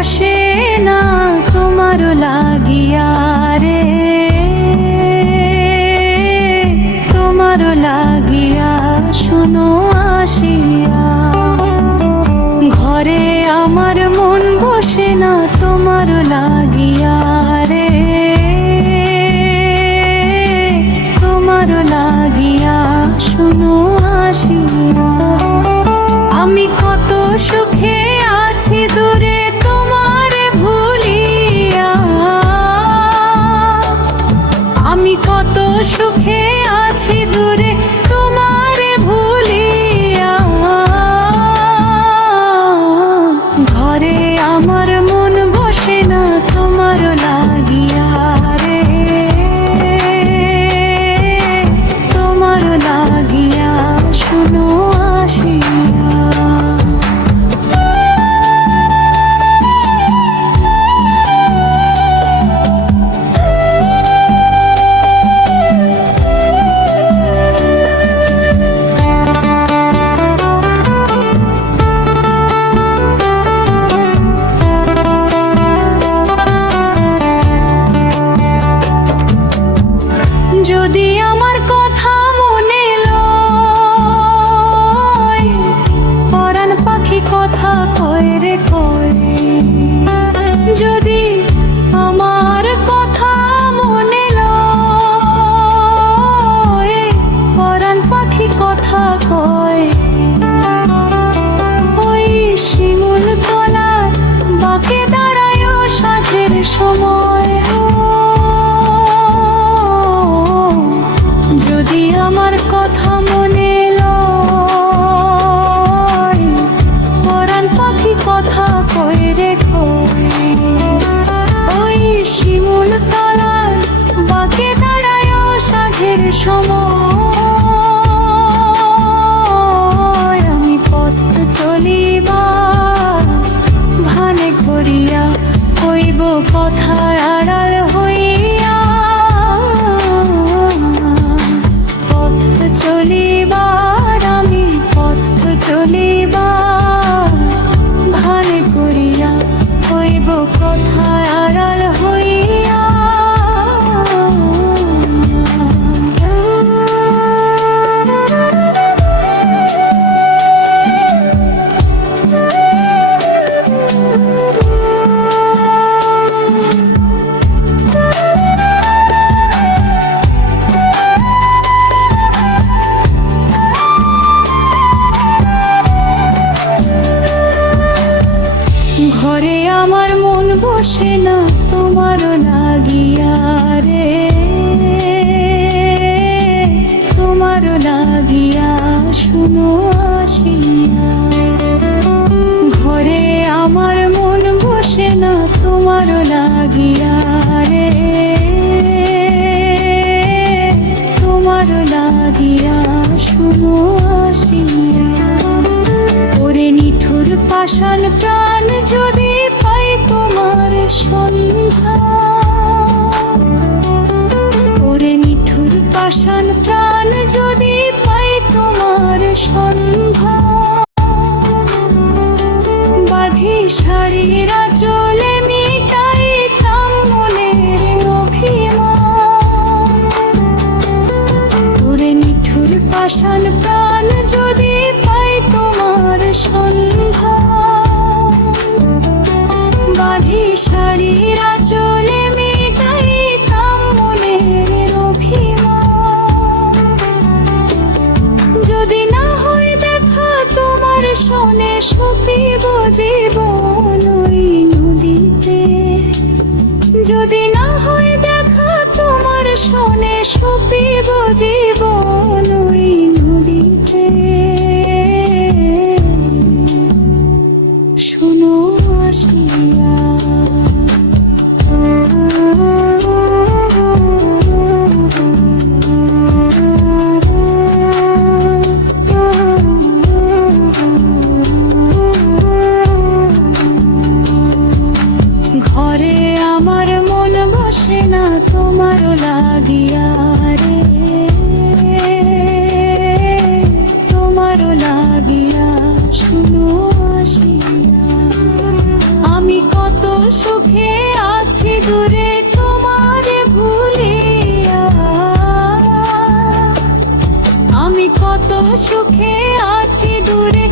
বসে না তোমার লাগিয়া রে, তোমার লাগিয়া শুনো আসিয়া। ঘরে আমার মন বসে না তোমার লাগিয়া রে, তোমার লাগিয়া শুনো আসিয়া। আমি কত সুখে আছি দূরে তোমার ভুলিয়া, আমি কত সুখে আছি দূরে তোমার ভুলিয়া। ঘরে আমার মন বসে না তোমার লাগিয়া রে, তোমার লাগিয়া শুনো আসিয়া। যদি আমার কথা মনে লয়, পরাণ পাখি কথা কয় রে কয়। যদি আমার কথা মনে লয়, পরাণ পাখি কথা কয়। ওই শিমুল তলার বাঁকে দাঁড়ায় সাঁঝের সময়। যদি আমার কথা মনে লয়, পরাণ পাখি কথা কয় রে কয়। ওই শিমুল তলার বাঁকে দাঁড়ায় সাঁঝের সময়। আমি পথ চলিবার ভানে করিয়া কইব কথা আড়াল হইয়া। চলিবার আমি পথ চলিবার ভানে করিয়া কইব কথা আড়াল হইয়া। ঘরে আমার মন বসে না তোমার লাগিয়া রে, তোমার লাগিয়া শুনো আসিয়া। ঘরে আমার মন বসে না তোমার লাগিয়া রে, তোমার লাগিয়া শুনো আসিয়া। ওরে নিঠুর পাষাণ প্রাণ যদি পাই তোমার সন্ধ্যা, ওরে নিঠুর পাষাণ প্রাণ যদি পাই তোমার সন্ধ্যা। বাঁধি শাড়ির আঁচলে মিটাইতাম মনের অভিমান। ওরে নিঠুর পাষাণ প্রাণ যদি পাই তোমার সন্ধ্যা। বাঁধি শাড়ির আঁচলে মিটাইতাম মনের অভিমান। যদি না হয় দেখা তোমার শোনে সপিব জীবন ওই নদীতে। যদি না হয় দেখা তোমার শোনে সপিব জীবন ওই নদীতে। শুনো আসিয়া। ঘরে আমার মন বসে না তোমার লাগিয়া রে, তোমার লাগিয়া শুনো আসিয়া। আমি কত সুখে আছি দূরে তোমারে ভুলিয়া, আমি কত সুখে আছি দূরে